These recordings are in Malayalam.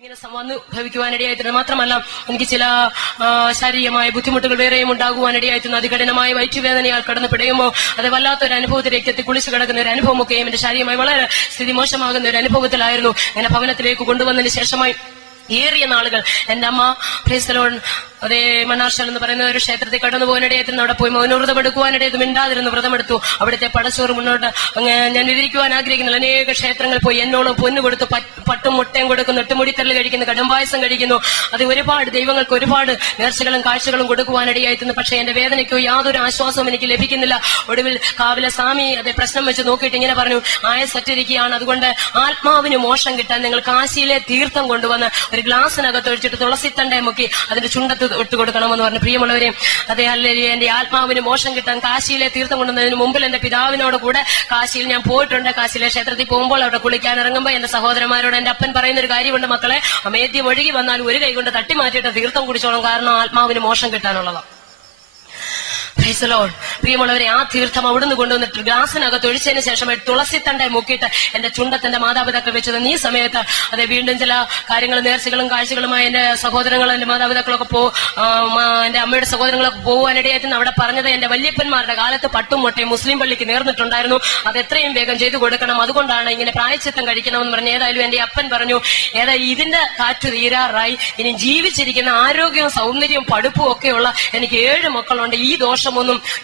ഇങ്ങനെ വന്നു ഭവിക്കുവാനിടയായിട്ടുണ്ട്. മാത്രമല്ല എനിക്ക് ചില ശാരീരികമായ ബുദ്ധിമുട്ടുകൾ വേറെയും ഉണ്ടാകുവാനിടയായിട്ടുണ്ട്. അതികഠിനമായ വയറ്റുവേദനയാൽ കടന്നു പിടയുമ്പോൾ അത് വല്ലാത്തൊരു അനുഭവത്തിലേക്ക് എത്തി കുളിച്ചു കിടക്കുന്ന ഒരു അനുഭവമൊക്കെയും എന്റെ ശാരീരികമായി വളരെ സ്ഥിതി മോശമാകുന്ന ഒരു അനുഭവത്തിലായിരുന്നു. അങ്ങനെ ഭവനത്തിലേക്ക് കൊണ്ടുവന്നതിന് ശേഷമായി ഏറിയ നാളുകൾ എന്റെ അമ്മ പ്രൈസ് അതേ മണ്ണാർശാൽ എന്ന് പറയുന്ന ഒരു ക്ഷേത്രത്തിൽ കടന്നു പോകാനിടയായിരുന്നു. അവിടെ പോയി മൗനവ്രതം എടുക്കുവാനിടയത് മിണ്ടാതിരുന്നു വ്രതമെടുത്തു. അവിടുത്തെ പടച്ചോറ് മുന്നോട്ട് ഞാൻ വിവരിക്കുവാൻ ആഗ്രഹിക്കുന്നില്ല. അനേക ക്ഷേത്രങ്ങൾ പോയി എന്നോളം പൊന്നു കൊടുത്തു, പട്ടും മുട്ടയും കൊടുക്കുന്നു, എട്ടുമുടിത്തരൽ കഴിക്കുന്നു, കടുംപായസം കഴിക്കുന്നു. അത് ഒരുപാട് ദൈവങ്ങൾക്ക് ഒരുപാട് നേർച്ചകളും കാഴ്ചകളും കൊടുക്കുവാനിടയായിരുന്നു. പക്ഷേ എന്റെ വേദനയ്ക്കോ യാതൊരു ആശ്വാസവും എനിക്ക് ലഭിക്കുന്നില്ല. ഒടുവിൽ കാവിലെ സ്വാമി അതേ പ്രശ്നം വെച്ച് നോക്കിയിട്ട് ഇങ്ങനെ പറഞ്ഞു, ആയസറ്റിരിക്കുകയാണ്, അതുകൊണ്ട് ആത്മാവിന് മോശം കിട്ടാൻ നിങ്ങൾ കാശിയിലെ തീർത്ഥം കൊണ്ടുവന്ന് ഒരു ഗ്ലാസിനകത്ത് ഒഴിച്ചിട്ട് തുളസിത്തണ്ടയെ മുക്കി അതിന്റെ ചുണ്ടത്ത് ഇട്ട് കൊടുക്കണമെന്ന് പറഞ്ഞു. പ്രിയമുള്ളവരെ, അതേ ഹല്ലേലൂയ, എന്റെ ആത്മാവിന് മോശം കിട്ടാൻ കാശിയിലെ തീർത്ഥം കൊണ്ടുവന്നതിന് മുമ്പിൽ എന്റെ പിതാവിനോട് കൂടെ കാശിയിൽ ഞാൻ പോയിട്ടുണ്ട്. കാശിയിലെ ക്ഷേത്രത്തിൽ പോകുമ്പോൾ അവിടെ കുളിക്കാൻ ഇറങ്ങുമ്പോൾ എന്റെ സഹോദരന്മാരോട് എന്റെ അപ്പൻ പറയുന്ന ഒരു കാര്യമുണ്ട്, മക്കളെ അമേദ്യം ഒഴുകി വന്നാൽ ഒരു കൈ കൊണ്ട് തട്ടി മാറ്റിയിട്ട് തീർത്ഥം കുടിച്ചോളും, കാരണം ആത്മാവിന് മോശം കിട്ടാനുള്ളതാണ്. പ്രിയമുള്ളവരെ, ആ തീർത്ഥം അവിടുന്ന് കൊണ്ടുവന്നിട്ട് ഗ്ലാസിനകത്ത് ഒഴിച്ചതിന് ശേഷം തുളസിത്തണ്ടയെ മുക്കിയിട്ട് എന്റെ ചുണ്ടത്തിന്റെ മാതാപിതാക്കൾ വെച്ചത്. ഈ സമയത്ത് അതെ വീണ്ടും ചില കാര്യങ്ങൾ നേർച്ചകളും കാഴ്ചകളുമായി എന്റെ സഹോദരങ്ങൾ എന്റെ മാതാപിതാക്കളൊക്കെ എന്റെ അമ്മയുടെ സഹോദരങ്ങളൊക്കെ പോകുവാനിടയായിരുന്നു. അവിടെ പറഞ്ഞത് എന്റെ വല്യപ്പന്മാരുടെ കാലത്ത് പട്ടും മുട്ടയും മുസ്ലിം പള്ളിക്ക് നേർന്നിട്ടുണ്ടായിരുന്നു, അത് എത്രയും വേഗം ചെയ്തു കൊടുക്കണം, അതുകൊണ്ടാണ് ഇങ്ങനെ പ്രായശ്ചിത്തം കഴിക്കണമെന്ന് പറഞ്ഞു. ഏതായാലും എന്റെ അപ്പൻ പറഞ്ഞു, ഏതായാലും ഇതിന്റെ കാറ്റ് തീരാറായി, ഇനി ജീവിച്ചിരിക്കുന്ന ആരോഗ്യവും സൗന്ദര്യവും പഠിപ്പും ഒക്കെയുള്ള എനിക്ക് 7 മക്കളുണ്ട്, ഈ ദോഷമൊന്നും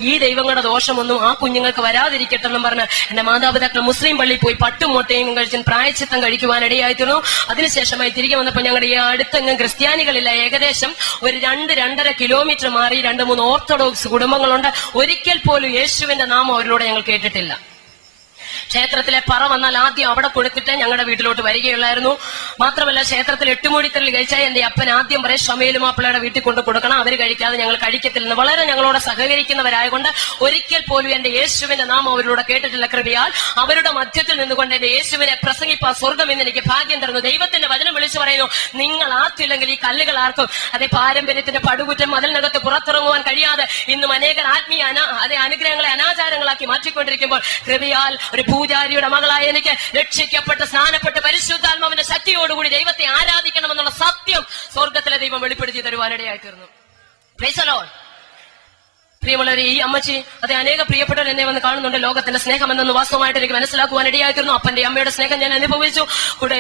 ഈ ദൈവങ്ങളുടെ ദോഷമൊന്നും ആ കുഞ്ഞുങ്ങൾക്ക് വരാതിരിക്കട്ടെ എന്നും പറഞ്ഞ് എന്റെ മാതാപിതാക്കൾ മുസ്ലിം പള്ളിയിൽ പോയി പട്ടും മുട്ടയും കഴിച്ച് പ്രായശ്ചിത്തം കഴിക്കുവാനിടയായിരുന്നു. അതിനുശേഷമായി തിരികെ വന്നപ്പോൾ ഞങ്ങളുടെ ഈ അടുത്തെങ്ങും ക്രിസ്ത്യാനികളില്ല. ഏകദേശം ഒരു 2-2.5 കിലോമീറ്റർ മാറി 2-3 ഓർത്തഡോക്സ് കുടുംബങ്ങളുണ്ട്. ഒരിക്കൽ പോലും യേശുവിന്റെ നാമം അവരിലൂടെ ഞങ്ങൾ കേട്ടിട്ടില്ല. ക്ഷേത്രത്തിലെ പറ വന്നാൽ ആദ്യം അവിടെ കൊടുത്തിട്ട് ഞങ്ങളുടെ വീട്ടിലോട്ട് വരികയുള്ളായിരുന്നു. മാത്രമല്ല ക്ഷേത്രത്തിൽ 8 മൂടിത്തരൽ കഴിച്ചാൽ എന്റെ അപ്പൻ ആദ്യം പറയും ഷമയിലും മാപ്പിളയുടെ വീട്ടിൽ കൊണ്ട് കൊടുക്കണം, അവർ കഴിക്കാതെ ഞങ്ങൾ കഴിക്കത്തില്ലെന്ന്. വളരെ ഞങ്ങളോട് സഹകരിക്കുന്നവരായതുകൊണ്ട് ഒരിക്കൽ പോലും എന്റെ യേശുവിന്റെ നാമം അവരിലൂടെ കേട്ടിട്ടില്ല. കൃപയാൽ അവരുടെ മധ്യത്തിൽ നിന്നുകൊണ്ട് എന്റെ യേശുവിനെ പ്രസംഗിപ്പാൻ സ്വർഗം എന്ന് എനിക്ക് ഭാഗ്യം തരുന്നു. ദൈവത്തിന്റെ വചനം വിളിച്ചു പറയുന്നു, നിങ്ങൾ ആർത്തില്ലെങ്കിൽ ഈ കല്ലുകൾ ആർക്കും. അതേ പാരമ്പര്യത്തിന്റെ പടുകുറ്റം അതിനകത്ത് പുറത്തിറങ്ങുവാൻ കഴിയാതെ ഇന്നും അനേകർ ആത്മീയ അതേ അനുഗ്രഹങ്ങളെ അനാചാരങ്ങളാക്കി മാറ്റിക്കൊണ്ടിരിക്കുമ്പോൾ കൃപയാൽ ഒരു പൂജാരിയുടെ മകളായ എനിക്ക് രക്ഷിക്കപ്പെട്ട് സ്നാനപ്പെട്ട് പരിശുദ്ധാത്മാവിന്റെ ശക്തിയോടുകൂടി ദൈവത്തെ ആരാധിക്കണമെന്നുള്ള സത്യം സ്വർഗത്തിലെ ദൈവം വെളിപ്പെടുത്തി തരുവാനിടയായി തീർന്നു. Price the Lord. പ്രിയമുള്ളവരെ, ഈ അമ്മച്ചി അതെ അനേക പ്രിയപ്പെട്ടവർ എന്നെ വന്ന് കാണുന്നുണ്ട്. ലോകത്തിന്റെ സ്നേഹം എന്നൊന്ന് വാസ്തവമായിട്ട് എനിക്ക് മനസ്സിലാക്കുവാനിടയായിരുന്നു. അപ്പന്റെ അമ്മയുടെ സ്നേഹം ഞാൻ അനുഭവിച്ചു,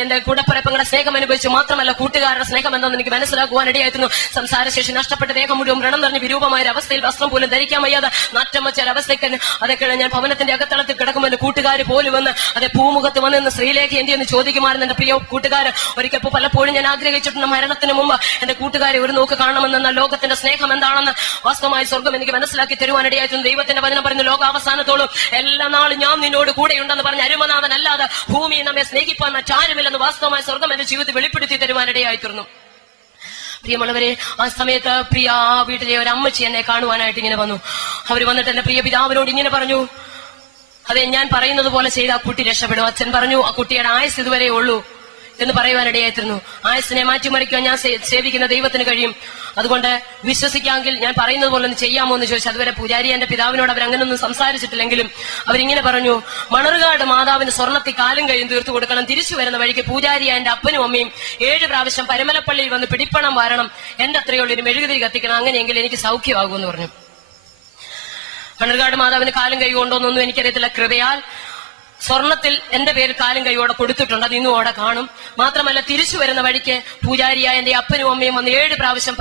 എന്റെ കൂടപ്പറപ്പങ്ങളുടെ സ്നേഹം അനുഭവിച്ചു. മാത്രമല്ല കൂട്ടുകാരുടെ സ്നേഹം എന്നൊന്ന് എനിക്ക് മനസ്സിലാക്കുവാനിടയായിരുന്നു. സംസാരശേഷി നഷ്ടപ്പെട്ട് ദേഹം മുഴുവൻ വ്രണം നിറഞ്ഞ് വിരൂപമായ ഒരു അവസ്ഥയിൽ വസ്ത്രം പോലും ധരിക്കാൻ വയ്യാതെ നാറ്റം വെച്ച ഒരവസ്ഥയ്ക്ക് അതൊക്കെ ഞാൻ ഭവനത്തിന്റെ അകത്തളത്തിൽ കിടക്കുമ്പോൾ എന്റെ കൂട്ടുകാർ പോലും വന്ന് അതെ പൂമുഖത്ത് വന്ന് ശ്രീലേഖ എന്തിയെന്ന് ചോദിക്കുമായിരുന്നു. എന്റെ പ്രിയ കൂട്ടുകാർ ഒരിക്കൽ പലപ്പോഴും ഞാൻ ആഗ്രഹിച്ചിട്ടുണ്ട് മരണത്തിന് മുമ്പ് എന്റെ കൂട്ടുകാരെ ഒരു നോക്ക് കാണണമെന്ന ലോകത്തിന്റെ സ്നേഹം എന്താണെന്ന് വാസ്തവമായി സ്വർഗം എനിക്ക് മനസ്സിലാക്കി തരുവാനിടയായിരുന്നു. ദൈവത്തിന്റെ വചനം പറയുന്നു, ലോകാവസാനത്തോളം എല്ലാ നാളും ഞാൻ നിന്നോട് കൂടെയുണ്ടെന്ന് പറഞ്ഞ അരുമനാഥൻ അല്ലാതെ ഭൂമിയെ നമ്മെ സ്നേഹിപ്പാൻ മറ്റാരുമില്ലെന്ന് വാസ്തവമായ സ്വർഗം എന്റെ ജീവിതത്തിൽ വെളിപ്പെടുത്തി തരുവാനിടയായിരുന്നു. പ്രിയമുള്ളവരെ, ആ സമയത്ത് പ്രിയ വീട്ടിലെ ഒരു അമ്മച്ചി എന്നെ കാണുവാനായിട്ട് ഇങ്ങനെ വന്നു. അവർ വന്നിട്ട് എന്റെ പ്രിയ പിതാവിനോട് ഇങ്ങനെ പറഞ്ഞു, അതെ ഞാൻ പറയുന്നത് പോലെ ചെയ്ത് ആ കുട്ടി രക്ഷപ്പെടും. അച്ഛൻ പറഞ്ഞു, ആ കുട്ടിയുടെ ആയുസ് ഇതുവരെ ഉള്ളൂ എന്ന് പറയുവാനിടയായിരുന്നു. ആയുസിനെ മാറ്റിമറിക്കുവാൻ ഞാൻ സേവിക്കുന്ന ദൈവത്തിന് കഴിയും, അതുകൊണ്ട് വിശ്വസിക്കാമെങ്കിൽ ഞാൻ പറയുന്നത് പോലെ ഒന്ന് ചെയ്യാമോ എന്ന് ചോദിച്ചു. അതുവരെ പൂജാരി എന്റെ പിതാവിനോട് അവരങ്ങനൊന്നും സംസാരിച്ചിട്ടില്ലെങ്കിലും അവരിങ്ങനെ പറഞ്ഞു, മണർകാട് മാതാവിന് സ്വർണ്ണത്തിൽ കാലും കൈയും തീർത്തു കൊടുക്കണം. തിരിച്ചു വരുന്ന വഴിക്ക് പൂജാരിയ എന്റെ അപ്പനും അമ്മയും 7 പ്രാവശ്യം പരമലപ്പള്ളിയിൽ വന്ന് പിടിപ്പണം വാരണം, എന്റെ അത്രയുള്ളൊരു മെഴുകുതിരി കത്തിക്കണം, അങ്ങനെയെങ്കിൽ എനിക്ക് സൗഖ്യമാകുമെന്ന് പറഞ്ഞു. മണർകാട് മാതാവിന് കാലും കൈ കൊണ്ടോന്നൊന്നും എനിക്കറിയത്തില്ല. കൃപയാൽ സ്വർണത്തിൽ എന്റെ പേര് കാലും കൈയോടെ കൊടുത്തിട്ടുണ്ട്, അത് ഇന്നും അവിടെ കാണും. മാത്രമല്ല തിരിച്ചു വരുന്ന വഴിക്ക് പൂജാരിയായ എന്റെ അപ്പനും അമ്മയും വന്ന് 7 പ്രാവശ്യം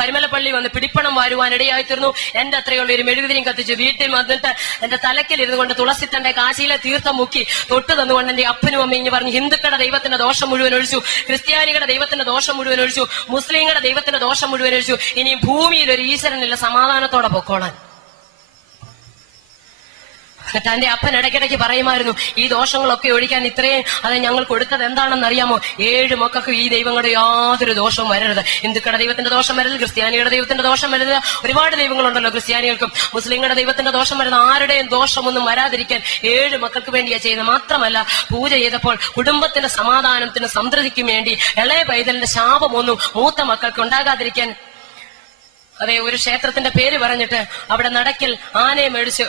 പരമലപ്പള്ളി വന്ന് പിടിപ്പണം വാരുവാനിടയായിത്തീർന്നു. എന്റെ അത്രയുള്ള ഒരു മെഴുകുതിരിയും കത്തിച്ചു വീട്ടിൽ വന്നിട്ട് എന്റെ തലക്കിൽ ഇരുന്നു കൊണ്ട് തുളസിത്തന്റെ കാശിയിലെ തീർത്ഥം മുക്കി തൊട്ട് തന്നുകൊണ്ട് എന്റെ അപ്പനും അമ്മയും ഇങ്ങനെ പറഞ്ഞു, ഹിന്ദുക്കളുടെ ദൈവത്തിന്റെ ദോഷം മുഴുവൻ ഒഴിച്ചു, ക്രിസ്ത്യാനികളുടെ ദൈവത്തിന്റെ ദോഷം മുഴുവൻ ഒഴിച്ചു, മുസ്ലിങ്ങളുടെ ദൈവത്തിന്റെ ദോഷം മുഴുവൻ ഒഴിച്ചു, ഇനിയും ഭൂമിയിൽ ഒരു ഈശ്വരനില്ല, സമാധാനത്തോടെ പൊക്കോളാൻ. തന്റെ അപ്പൻ ഇടയ്ക്കിടയ്ക്ക് പറയുമായിരുന്നു, ഈ ദോഷങ്ങളൊക്കെ ഒഴിക്കാൻ ഇത്രയും അത് ഞങ്ങൾ കൊടുത്തത് എന്താണെന്ന് അറിയാമോ? 7 മക്കൾക്ക് ഈ ദൈവങ്ങളുടെ യാതൊരു ദോഷവും വരരുത്. ഹിന്ദുക്കളുടെ ദൈവത്തിന്റെ ദോഷം വരരുത്, ക്രിസ്ത്യാനികളുടെ ദൈവത്തിന്റെ ദോഷം വരരുത്. ഒരുപാട് ദൈവങ്ങളുണ്ടല്ലോ ക്രിസ്ത്യാനികൾക്കും. മുസ്ലിങ്ങളുടെ ദൈവത്തിന്റെ ദോഷം വരുന്ന ആരുടെയും ദോഷമൊന്നും വരാതിരിക്കാൻ 7 മക്കൾക്ക് വേണ്ടിയാ ചെയ്യുന്നത്. മാത്രമല്ല പൂജ ചെയ്തപ്പോൾ കുടുംബത്തിന്റെ സമാധാനത്തിന് സംതൃപ്തിക്കും വേണ്ടി ഇളയ പൈതലിന്റെ ശാപമൊന്നും മൂത്ത മക്കൾക്ക് ഉണ്ടാകാതിരിക്കാൻ അതെ, ഒരു ക്ഷേത്രത്തിന്റെ പേര് പറഞ്ഞിട്ട് അവിടെ നടക്കിൽ ആനയെ മേടിച്ച്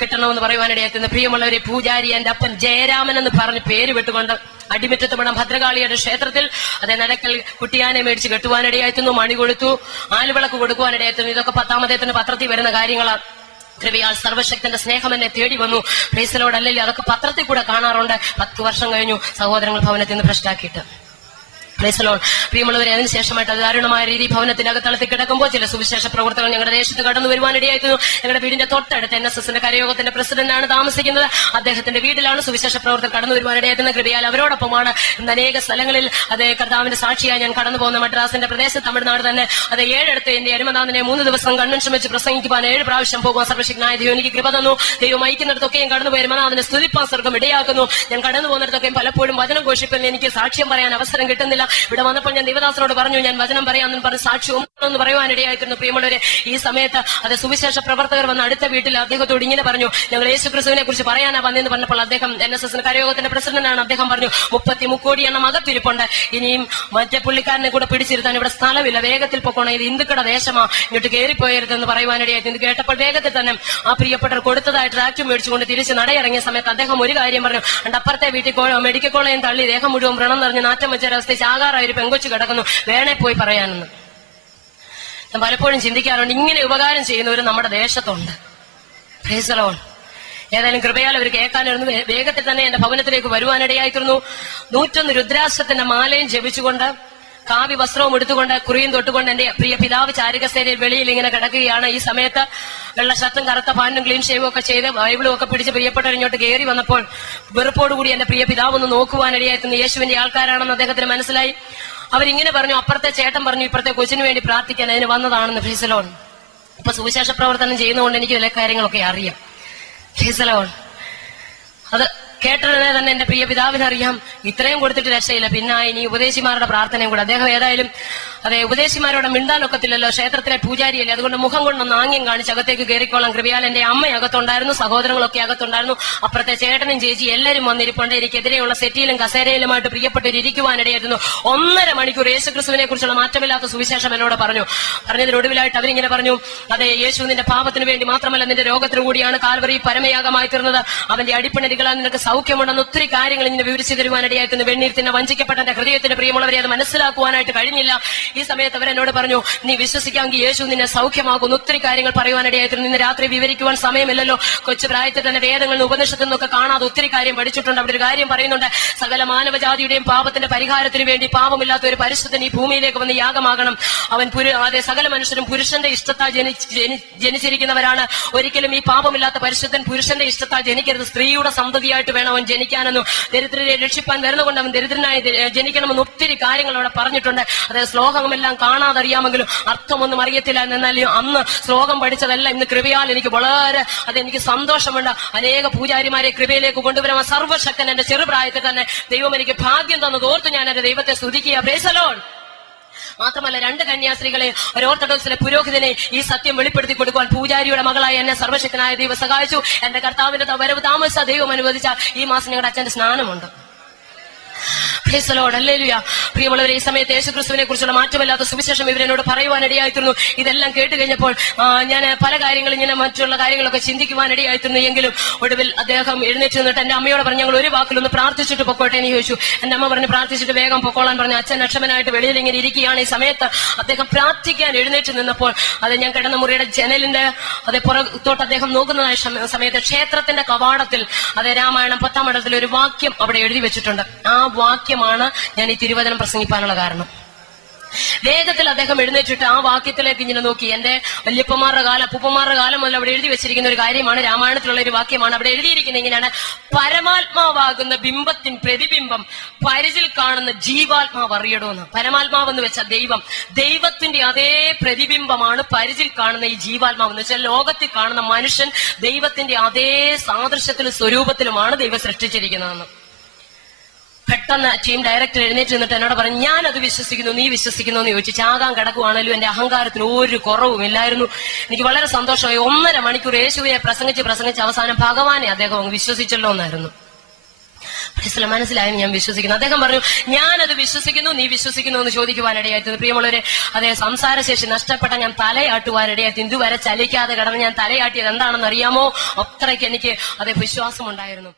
കിട്ടണമെന്ന് പറയുവാനിടയായിരുന്നു. പ്രിയമുള്ളവരെ, പൂജാരി എന്റെ അപ്പൻ ജയരാമൻ എന്ന് പറഞ്ഞ് പേര് വിട്ടുകൊണ്ട് അടിമുറ്റത്ത് പണം ഭദ്രകാളിയുടെ ക്ഷേത്രത്തിൽ അതെ നടക്കൽ കുട്ടിയാനെ മേടിച്ച് കെട്ടുവാനിടയായിരുന്നു. മണി കൊടുത്തു, ആലുവിളക്ക് കൊടുക്കുവാനിടയായിരുന്നു. ഇതൊക്കെ 10-ാം അദ്ദേഹത്തിന്റെ പത്രത്തിൽ വരുന്ന കാര്യങ്ങളാണ്. കൃപയാൽ സർവശക്തന്റെ സ്നേഹം എന്നെ തേടി വന്നു. Price the Lord. അല്ലെങ്കിൽ അതൊക്കെ പത്രത്തിൽ കൂടെ കാണാറുണ്ട്. 10 വർഷം കഴിഞ്ഞു സഹോദരങ്ങൾ ഭവനത്തിൽ നിന്ന് ഭ്രഷ്ടാക്കിയിട്ട്. Price the Lord. പ്രിയമുള്ളവരെ, അതിനുശേഷമായിട്ട് ദാരുണമായ രീതി ഭവനത്തിന്റെ അകത്തളത്തിൽ കിടക്കുമ്പോൾ ചില സുവിശേഷ പ്രവർത്തകർ ഞങ്ങളുടെ ദേശത്ത് കടന്നു വരുവാനിടയായിരുന്നു. ഞങ്ങളുടെ വീടിന്റെ തൊട്ടടുത്ത് NSSന്റെ കരയോഗത്തിന്റെ പ്രസിഡന്റാണ് താമസിക്കുന്നത്. അദ്ദേഹത്തിന്റെ വീട്ടിലാണ് സുവിശേഷ പ്രവർത്തകർ കടന്നു വരുവാനിടയായിരുന്നത്. കൃപയാൽ അവരോടൊപ്പമാണ് ഇന്ന് അനേക സ്ഥലങ്ങളിൽ അതേ കർത്താവിന്റെ സാക്ഷിയായി ഞാൻ കടന്നു പോകുന്ന മദ്രാസിന്റെ പ്രദേശത്ത് തമിഴ്നാട് തന്നെ അത് 7 എന്റെ അരുമനാഥനെ 3 ദിവസം കൺവെൻഷൻ വെച്ച് പ്രസംഗിക്കുവാൻ 7 പ്രാവശ്യം പോകുവാൻ സർവശക്തനായ ദൈവം എനിക്ക് കൃപ തന്നു. ദൈവം അയക്കുന്നിടത്തൊക്കെയും കടന്നു പോയി അരുമനാഥനെ സ്തുതിപ്പാൻ സ്വർഗം ഇടയാക്കുന്നു. ഞാൻ കടന്നു പോകുന്നിടത്തൊക്കെയും പലപ്പോഴും വചനം ഘോഷിപ്പിൽ എനിക്ക് സാക്ഷ്യം പറയാൻ അവസരം കിട്ടുന്നില്ല. ഇവിടെ വന്നപ്പോൾ ഞാൻ ദേവദാസനോട് പറഞ്ഞു, ഞാൻ വചനം പറയാമെന്ന് പറഞ്ഞ് സാക്ഷ്യവും എന്ന് പറയുവാനിടയായിരുന്നു. പ്രിയമുള്ളവരെ, ഈ സമയത്ത് അത് സുവിശേഷ പ്രവർത്തകർ വന്ന അടുത്ത വീട്ടിൽ അദ്ദേഹത്തോട് ഇങ്ങനെ പറഞ്ഞു, ഞങ്ങൾ യേശുക്രിസ്തുവിനെ കുറിച്ച് പറയാനാ വന്നെന്ന് പറഞ്ഞപ്പോൾ അദ്ദേഹം NSSന്റെ കരയോഗത്തിന്റെ പ്രസിഡന്റാണ്. അദ്ദേഹം പറഞ്ഞു, 30 കോടി എണ്ണം അകത്തിരിപ്പുണ്ട്. ഇനിയും മറ്റേ പുള്ളിക്കാരനെ കൂടെ പിടിച്ചിരുത്താൻ ഇവിടെ സ്ഥലമില്ല. വേഗത്തിൽ പൊക്കോണം, ഇത് ഹിന്ദുക്കളുടെ ദേശമാ, ഇങ്ങോട്ട് കയറിപ്പോയരുതെന്ന് പറയുവാനിടയായിരുന്നു. ഇത് കേട്ടപ്പോൾ വേഗത്തിൽ തന്നെ ആ പ്രിയപ്പെട്ടവർ കൊടുത്തതായിട്ട് ട്രാക്റ്റും മേടിച്ചുകൊണ്ട് തിരിച്ച് നടയിറങ്ങിയ സമയത്ത് അദ്ദേഹം ഒരു കാര്യം പറഞ്ഞു, അപ്പുറത്തെ വീട്ടിൽ മെഡിക്കൽ കോളേജിൽ തള്ളി ദേഹം മുഴുവൻ വ്രണം നിറഞ്ഞ് നാറ്റം വെച്ചൊരവസ്ഥ ചാകാറായ ഒരു പെങ്കൊച്ചു കിടക്കുന്നു, വേണേ പോയി പറയാനെന്ന്. ഞാൻ പലപ്പോഴും ചിന്തിക്കാറുണ്ട്, ഇങ്ങനെ ഉപകാരം ചെയ്യുന്നവർ നമ്മുടെ ദേശത്തുണ്ട്. Price the Lord. ഏതായാലും കൃപയാൽ അവർ കേൾക്കാനിരുന്നു. വേഗത്തിൽ തന്നെ എന്റെ ഭവനത്തിലേക്ക് വരുവാനിടയായിരുന്നു. 101 രുദ്രാക്ഷത്തിന്റെ മാലയും ജപിച്ചുകൊണ്ട് കാവ്യ വസ്ത്രവും എടുത്തുകൊണ്ട് കുറിയും തൊട്ടുകൊണ്ട് എന്റെ പ്രിയ പിതാവ് ചാരികസേനയിൽ വെളിയിൽ ഇങ്ങനെ കിടക്കുകയാണ്. ഈ സമയത്ത് വെള്ള ഷർട്ടും കറുത്ത പാന്റും ക്ലീൻ ഷേവും ഒക്കെ ചെയ്ത് ബൈബിളും ഒക്കെ പിടിച്ച് പ്രിയപ്പെട്ടവർ ഇങ്ങോട്ട് കയറി വന്നപ്പോൾ വെറുപ്പോടുകൂടി എന്റെ പ്രിയ പിതാവ് ഒന്ന് നോക്കുവാനിടയായിരുന്നു. യേശുവിന്റെ ആൾക്കാരാണെന്ന് അദ്ദേഹത്തിന് മനസ്സിലായി. അവരിങ്ങനെ പറഞ്ഞു, അപ്പുറത്തെ ചേട്ടൻ പറഞ്ഞു ഇപ്പുറത്തെ കൊച്ചിന് വേണ്ടി പ്രാർത്ഥിക്കാൻ അതിന് വന്നതാണെന്ന്. Price the Lord. ഇപ്പൊ സുവിശേഷ പ്രവർത്തനം ചെയ്യുന്നതുകൊണ്ട് എനിക്ക് ചില കാര്യങ്ങളൊക്കെ അറിയാം. Price the Lord. അത് കേട്ടതിനെ തന്നെ എന്റെ പ്രിയ പിതാവിനറിയാം, ഇത്രയും കൊടുത്തിട്ട് രക്ഷയില്ല, പിന്നെ ഇനി ഉപദേശിമാരുടെ പ്രാർത്ഥനയും കൂടെ. അദ്ദേഹം ഏതായാലും അതെ ഉപദേശിമാരോടെ മിണ്ടാനൊക്കത്തില്ലല്ലോ, ക്ഷേത്രത്തിലെ പൂജാരിയല്ലേ, അതുകൊണ്ട് മുഖം കൊണ്ടൊന്ന് ആംഗ്യം കാണിച്ച് അകത്തേക്ക് കയറിക്കോളാം. കൃപയാൽ എന്റെ അമ്മ അകത്തുണ്ടായിരുന്നു, സഹോദരങ്ങളൊക്കെ അകത്തുണ്ടായിരുന്നു. അപ്പുറത്തെ ചേട്ടനും ചേച്ചി എല്ലാവരും വന്നിരിപ്പുണ്ട്. എനിക്കെതിരെയുള്ള സെറ്റിയിലും കസേരയിലുമായിട്ട് പ്രിയപ്പെട്ടവർ ഇരിക്കുവാനിടയായിരുന്നു. 1.5 മണിക്കൂർ യേശുക്രിസ്തുവിനെ കുറിച്ചുള്ള മാറ്റമില്ലാത്ത സുവിശേഷം എന്നോട് പറഞ്ഞതിനൊടുവിലായിട്ട് അവരിങ്ങനെ പറഞ്ഞു, അതെ യേശു നിന്റെ പാപത്തിന് വേണ്ടി മാത്രമല്ല നിന്റെ രോഗത്തിന് കൂടിയാണ് കാൽവറി പരമയാഗമായി തീർന്നത്. അവന്റെ അടിപ്പിണരികളാൽ നിനക്ക് സൗഖ്യമുണ്ടെന്ന് ഒത്തിരി കാര്യങ്ങൾ ഇങ്ങനെ വിവരിച്ചു തരുവാനിടയായിരുന്നു. വെണ്ണീർ തിന്നെ വഞ്ചിക്കപ്പെട്ട എന്റെ ഹൃദയത്തിന് പ്രിയമുള്ളവരെ അത് മനസ്സിലാക്കുവാനായിട്ട് കഴിഞ്ഞില്ല. ഈ സമയത്ത് അവരെന്നോട് പറഞ്ഞു, നീ വിശ്വസിക്കാമെങ്കിൽ യേശു നിന്നെ സൗഖ്യമാക്കുന്നു. ഒത്തിരി കാര്യങ്ങൾ പറയുവാനിടയായിരുന്നു. ഇന്ന് രാത്രി വിവരിക്കുവാൻ സമയമില്ലല്ലോ. കൊച്ചു പ്രായത്തിൽ തന്നെ വേദങ്ങളിൽ ഉപനിഷത്തിൽ നിന്നൊക്കെ കാണാതെ ഒത്തിരി കാര്യം പഠിച്ചിട്ടുണ്ട്. അവിടെ ഒരു കാര്യം പറയുന്നുണ്ട്, സകല മാനവജാതിയുടെയും പാപത്തിന്റെ പരിഹാരത്തിന് വേണ്ടി പാപമില്ലാത്ത ഒരു പരിശുദ്ധൻ ഈ ഭൂമിയിലേക്ക് വന്ന് യാഗമാകണം. അവൻ സകല മനുഷ്യരും പുരുഷന്റെ ഇഷ്ടത്താൽ ജനിച്ചിരിക്കുന്നവരാണ്. ഒരിക്കലും ഈ പാപമില്ലാത്ത പരിശുദ്ധൻ പുരുഷന്റെ ഇഷ്ടത്താൽ ജനിക്കരുത്, സ്ത്രീയുടെ സന്തതിയായിട്ട് വേണം അവൻ ജനിക്കാനെന്നും ദരിദ്രരെ രക്ഷിപ്പാൻ വരുന്നതുകൊണ്ട് അവൻ ദരിദ്രനായി ജനിക്കണമെന്ന് ഒത്തിരി കാര്യങ്ങൾ അവിടെ പറഞ്ഞിട്ടുണ്ട്. അതായത് ശ്ലോകമെല്ലാം കാണാതറിയാമെങ്കിലും അർത്ഥമൊന്നും അറിയത്തില്ല. എന്നാലും അന്ന് ശ്ലോകം പഠിച്ചതെല്ലാം ഇന്ന് കൃപയാൽ എനിക്ക് വളരെ അതെനിക്ക് സന്തോഷമുണ്ട്. അനേക പൂജാരിമാരെ കൃപയിലേക്ക് കൊണ്ടുവരാൻ സർവശക്തൻ എന്റെ ചെറുപ്രായത്തിൽ തന്നെ ദൈവം എനിക്ക് ഭാഗ്യം തന്നത് ഓർത്ത് ഞാൻ എന്റെ ദൈവത്തെ സ്തുതിക്കുക. Praise the lord. മാത്രമല്ല 2 കന്യാസ്ത്രീകളെ ഒരു ഓർത്തഡോക്സിലെ പുരോഹിതനെ ഈ സത്യം വെളിപ്പെടുത്തി കൊടുക്കുവാൻ പൂജാരിയുടെ മകളായി എന്നെ സർവശക്തനായ ദൈവം സഹായിച്ചു. എന്റെ കർത്താവിന്റെ വരവ് താമസിച്ച ദൈവം അനുവദിച്ച ഈ മാസം ഞങ്ങളുടെ അച്ഛന്റെ സ്നാനമുണ്ട്. Praise the lord. ഹല്ലേലൂയ. പ്രിയമുള്ളവരെ, ഈ സമയത്ത് യേശുക്രിസ്തുവിനെ കുറിച്ചുള്ള മാറ്റമില്ലാത്ത സുവിശേഷം ഇവരെന്നോട് പറയുവാനിടയായിരുന്നു. ഇതെല്ലാം കേട്ട് കഴിഞ്ഞപ്പോൾ ഞാൻ പല കാര്യങ്ങളും ഇങ്ങനെ മറ്റുള്ള കാര്യങ്ങളൊക്കെ ചിന്തിക്കുവാനിടയായിരുന്നു. എങ്കിലും ഒടുവിൽ അദ്ദേഹം എഴുന്നേറ്റ് നിന്നിട്ട് എന്റെ അമ്മയോട് പറഞ്ഞു, ഞങ്ങൾ ഒരു വാക്കിലൊന്ന് പ്രാർത്ഥിച്ചിട്ട് പൊക്കോട്ടെ എന്ന് ചോദിച്ചു. എന്റെ അമ്മ പറഞ്ഞ് പ്രാർത്ഥിച്ചിട്ട് വേഗം പൊക്കോളാൻ പറഞ്ഞു. അച്ഛൻ അക്ഷമനായിട്ട് വെളിയിൽ ഇങ്ങനെ ഇരിക്കുകയാണ്. ഈ സമയത്ത് അദ്ദേഹം പ്രാർത്ഥിക്കാൻ എഴുന്നേറ്റ് നിന്നപ്പോൾ അത് ഞാൻ കിടന്ന മുറിയുടെ ജനലിന്റെ പുറത്തോട്ട് അദ്ദേഹം നോക്കുന്നതായ സമയത്ത് ക്ഷേത്രത്തിന്റെ കവാടത്തിൽ രാമായണം 10-ാം അധ്യായത്തിൽ ഒരു വാക്യം അവിടെ എഴുതി വെച്ചിട്ടുണ്ട്. ആ വാക്യമാണ് ഞാൻ ഈ തിരുവചനം പ്രസംഗിക്കാനുള്ള കാരണം. വേഗത്തിൽ അദ്ദേഹം എഴുന്നേറ്റിട്ട് ആ വാക്യത്തിലേക്ക് ഇങ്ങനെ നോക്കി. എന്റെ വല്യപ്പന്മാരുടെ കാലം അപ്പൂപ്പന്മാരുടെ കാലം മുതൽ അവിടെ എഴുതി വെച്ചിരിക്കുന്ന ഒരു കാര്യമാണ്, രാമായണത്തിലുള്ള ഒരു വാക്യമാണ്. അവിടെ എഴുതിയിരിക്കുന്നത് ഇങ്ങനെയാണ്, പരമാത്മാവാകുന്ന ബിംബത്തിൻ പ്രതിബിംബം പരിചിൽ കാണുന്ന ജീവാത്മാവ് അറിയണമെന്ന്. പരമാത്മാവെന്ന് വെച്ചാൽ ദൈവം, ദൈവത്തിന്റെ അതേ പ്രതിബിംബമാണ് പരിചിൽ കാണുന്ന ഈ ജീവാത്മാവ് എന്ന് വെച്ചാൽ ലോകത്തിൽ കാണുന്ന മനുഷ്യൻ ദൈവത്തിന്റെ അതേ സാദൃശ്യത്തിലും സ്വരൂപത്തിലുമാണ് ദൈവം സൃഷ്ടിച്ചിരിക്കുന്നതെന്ന്. പെട്ടെന്ന് ടീം ഡയറക്ടർ എഴുന്നേറ്റ് നിന്നിട്ട് എന്നോട് പറഞ്ഞു, ഞാനത് വിശ്വസിക്കുന്നു, നീ വിശ്വസിക്കുന്നു എന്ന് ചോദിച്ചു. ചാകാൻ കിടക്കുവാണല്ലോ. എന്റെ അഹങ്കാരത്തിന് ഒരു കുറവും ഇല്ലായിരുന്നു. എനിക്ക് വളരെ സന്തോഷമായി. 1.5 മണിക്കൂർ യേശുവിനെ പ്രസംഗിച്ച് അവസാനം ഭഗവാനെ അദ്ദേഹം വിശ്വസിച്ചല്ലോ എന്നായിരുന്നു. മനസ്സിലായെന്ന് ഞാൻ വിശ്വസിക്കുന്നു. അദ്ദേഹം പറഞ്ഞു, ഞാനത് വിശ്വസിക്കുന്നു, നീ വിശ്വസിക്കുന്നു എന്ന് ചോദിക്കുവാനിടയായിത്തീർന്നു. പ്രിയമുള്ളവരെ, അതേ സംസാരശേഷി നഷ്ടപ്പെട്ട ഞാൻ തലയാട്ടുവാനിടയായി. ഇതുവരെ ചലിക്കാതെ കിടന്ന് ഞാൻ തലയാട്ടിയത് എന്താണെന്ന് അറിയാമോ? അത്രയ്ക്ക് എനിക്ക് അതേ വിശ്വാസം ഉണ്ടായിരുന്നു.